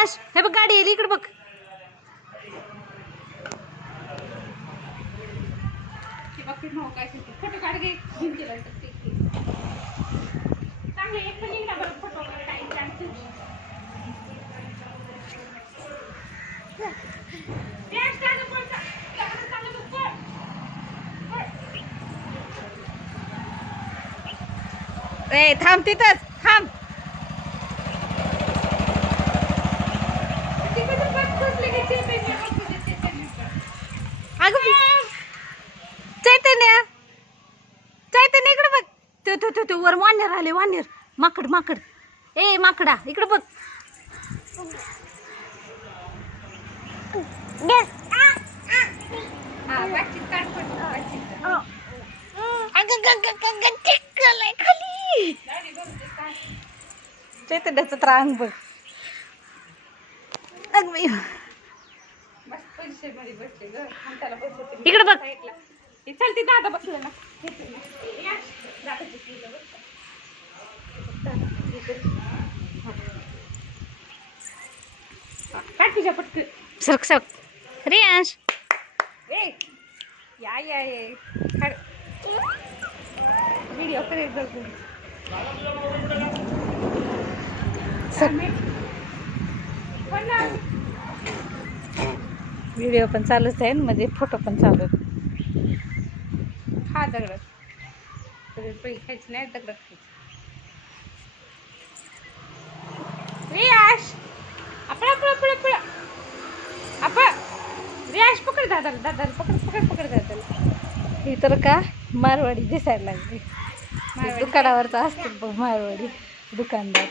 रियाश हे बघ गाडी येईल इकडे बघ. फोटो काढ घे चांगले एक पण निघला बरं फोटो ए थांब तिथंच थांब. अगं चैतन्य चैतन्य इकडे बघ. तो वर वानर आले वानर माकड माकड. ए माकडा इकडे बघ. खाली चैतन्याचं तर अंग बघ. इकडे बघ. चलते दादा बसलं ना काय तुझ्या पटक सरक सरक रियांश. ए या व्हिडिओ करेल बघू व्हिडिओ पण चालूच आहे मध्ये फोटो पण चालू आहे. हा दगड पहिले खायचं नाही दगड खायचं. रियाश आपण आपण आपण आपण आपण रियाश पकड दादाला दादाला पकड पकड पकड दादाला. ही तर का मारवाडी दिसायला लागली. दुकानावरचा असतो बघ मारवाडी दुकानदार.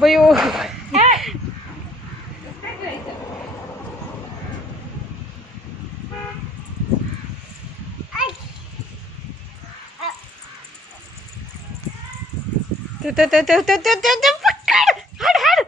बयो पकड हड हड.